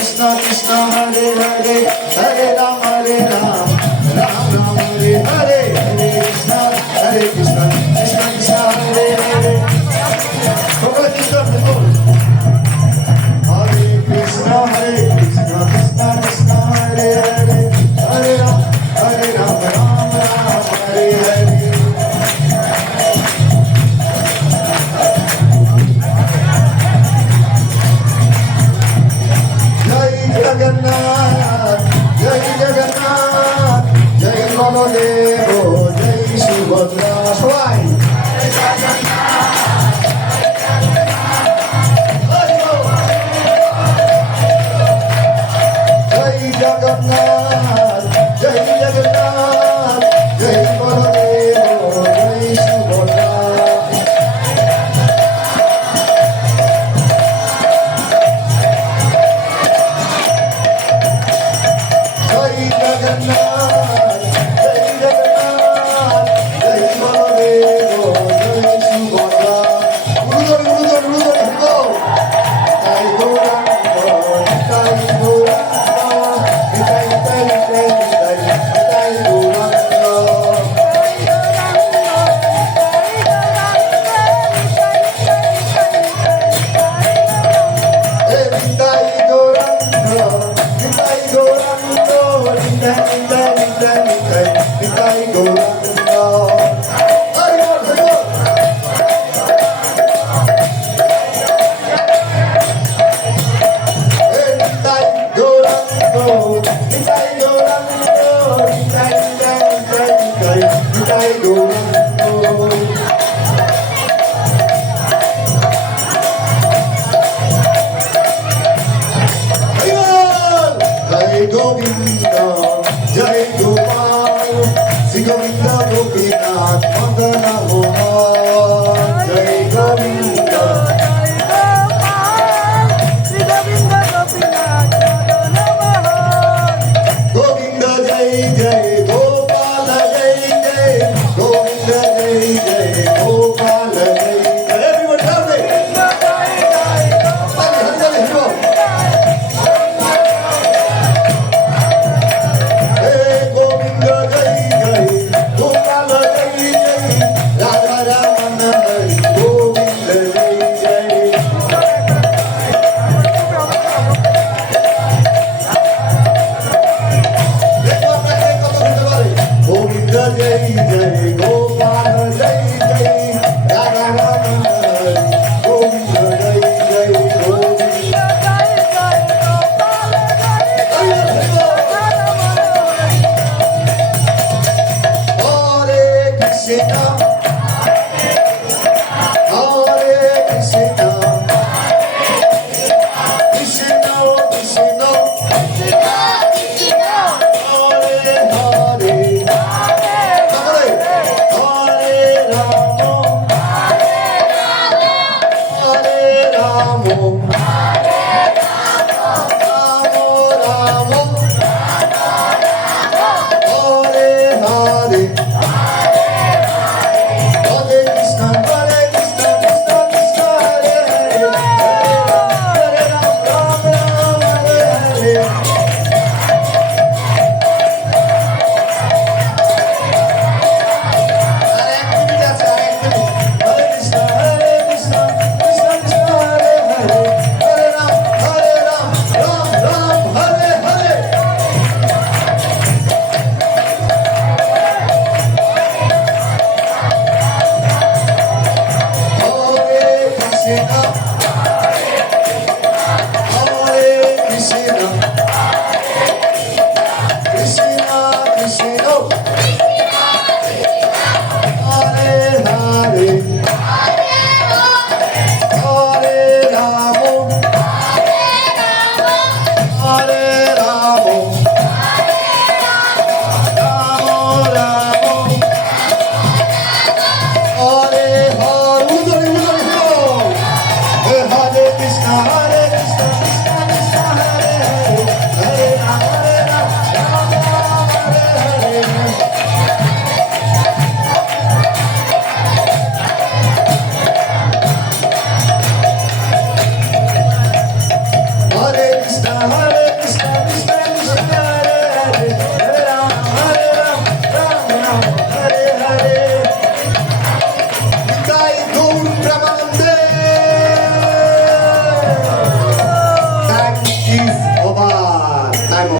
Krishna Krishna Hare Hare Hare Ram Ram Ram Hare Hare Hare Krishna Krishna Krishna Hare Hare Hare Krishna Hare Krishna Krishna Krishna Hare Hare Hare Ram Ram Hare Hare Jagannath जय जगन्नाथ जय बलदेव जय सुभद्रा सबाई जय जगन्नाथ जय जगन्नाथ जय बलदेव जय सुभद्रा जय जगन्नाथ जय जगन्नाथ जय बलदेव जय सुभद्रा गुरुदेव जय गौरांग जय गौरांग जय गौरांग जय गोविंदा जय गोपाल श्री गोविंदा गोपीनाथ मदन मोहन जय गोविंदा